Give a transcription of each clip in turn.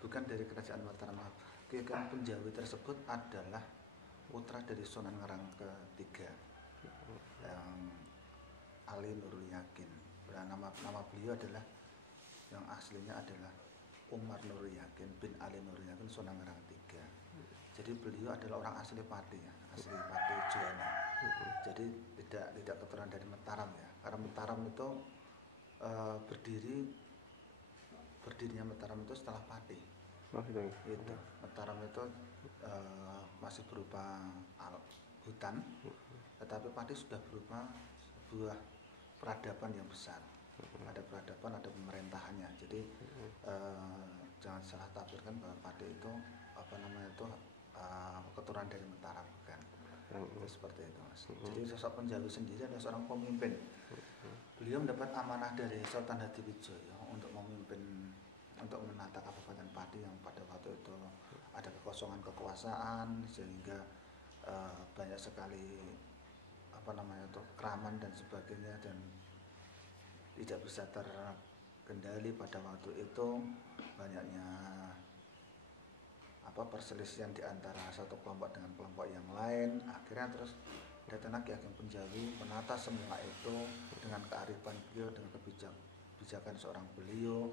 bukan dari kerajaan Mataram. Ki Ageng Penjawi tersebut adalah putra dari Sunan Ngerang ketiga yang Ali Nurul Yakin. Nama beliau adalah yang aslinya adalah Umar Nurul Yakin bin Ali Nurul Yakin Sunan Ngerang III. Jadi beliau adalah orang asli Pati ya, asli Pati Juwana. Jadi tidak keturunan dari Mataram ya. Karena Mataram itu berdirinya Mataram itu setelah Pati. Oh, gitu. Itu Mataram itu masih berupa hutan, tetapi Pati sudah berupa sebuah peradaban yang besar. Ada peradaban, ada pemerintahannya. Jadi jangan salah tafsirkan bahwa Pati itu keturunan dari Mataram, bukan. Itu seperti itu, Mas. Jadi sosok Penjawi sendiri adalah seorang pemimpin. Beliau mendapat amanah dari Sultan Hadiwijaya untuk memimpin, untuk menata Kabupaten Pati yang pada waktu itu ada kekosongan kekuasaan, sehingga banyak sekali keraman dan sebagainya, dan tidak bisa terkendali pada waktu itu. Banyaknya perselisihan di antara satu kelompok dengan kelompok yang lain. Akhirnya terus datanglah Ki Ageng Penjawi menata semua itu dengan kearifan beliau, dengan kebijakan seorang beliau,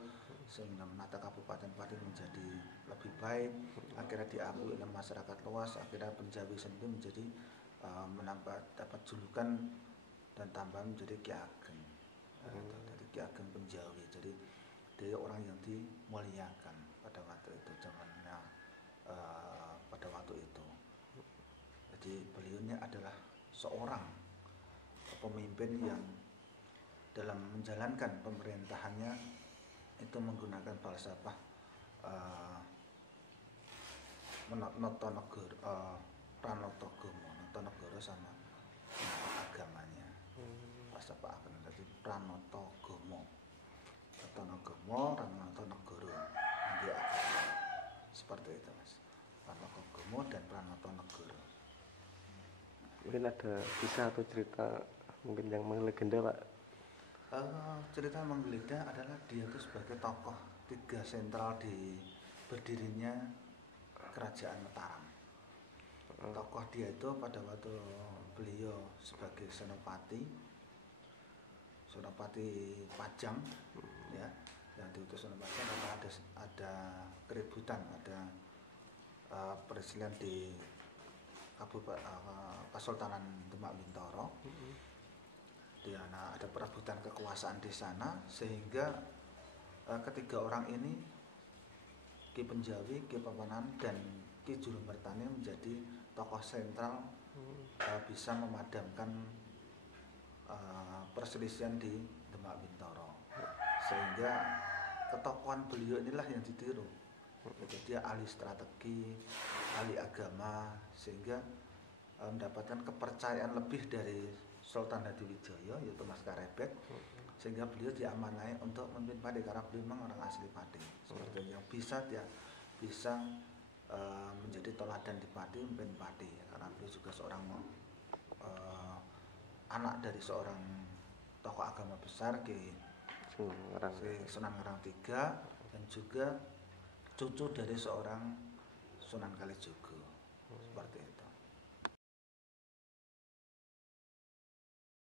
sehingga menata Kabupaten Pati menjadi lebih baik. Akhirnya diakui oleh masyarakat luas. Akhirnya Penjawi sendiri menjadi dapat julukan dan tambahan menjadi Ki Ageng. Jadi Ki Ageng Penjawi. Jadi dia orang yang dimuliakan pada waktu itu, zamannya pada waktu itu. Jadi beliau ini adalah seorang pemimpin yang dalam menjalankan pemerintahannya itu menggunakan falsafah Pranotagama sama agamanya. Falsafah agama jadi Pranotagama, Ranotonegoro, dia seperti itu, Mas. Pranotagama dan Pranotonegoro. Mungkin ada kisah atau cerita mungkin yang melegenda, Pak? Cerita menggeledah adalah dia itu sebagai tokoh tiga sentral di berdirinya kerajaan Mataram. Tokoh dia itu pada waktu beliau sebagai Senopati Pajang ya, yang diutus Senopati karena ada keributan, ada perselisihan di Kesultanan Demak Bintoro. Ada perebutan kekuasaan di sana, sehingga ketiga orang ini, Ki Penjawi, Ki Papanan, dan Ki Jurumertani menjadi tokoh sentral, bisa memadamkan perselisihan di Demak Bintoro, sehingga ketokohan beliau inilah yang ditiru. Jadi dia ahli strategi, ahli agama, sehingga mendapatkan kepercayaan lebih dari Sultan Hadiwijaya, yaitu Mas Karebet, sehingga beliau diamanai untuk memimpin Pati karena beliau memang orang asli Pati. Seperti yang bisa menjadi teladan di Pati, memimpin Pati, karena beliau juga seorang anak dari seorang tokoh agama besar, Ki Sunan Ngerang III, dan juga cucu dari seorang Sunan Kalijogo. Seperti itu.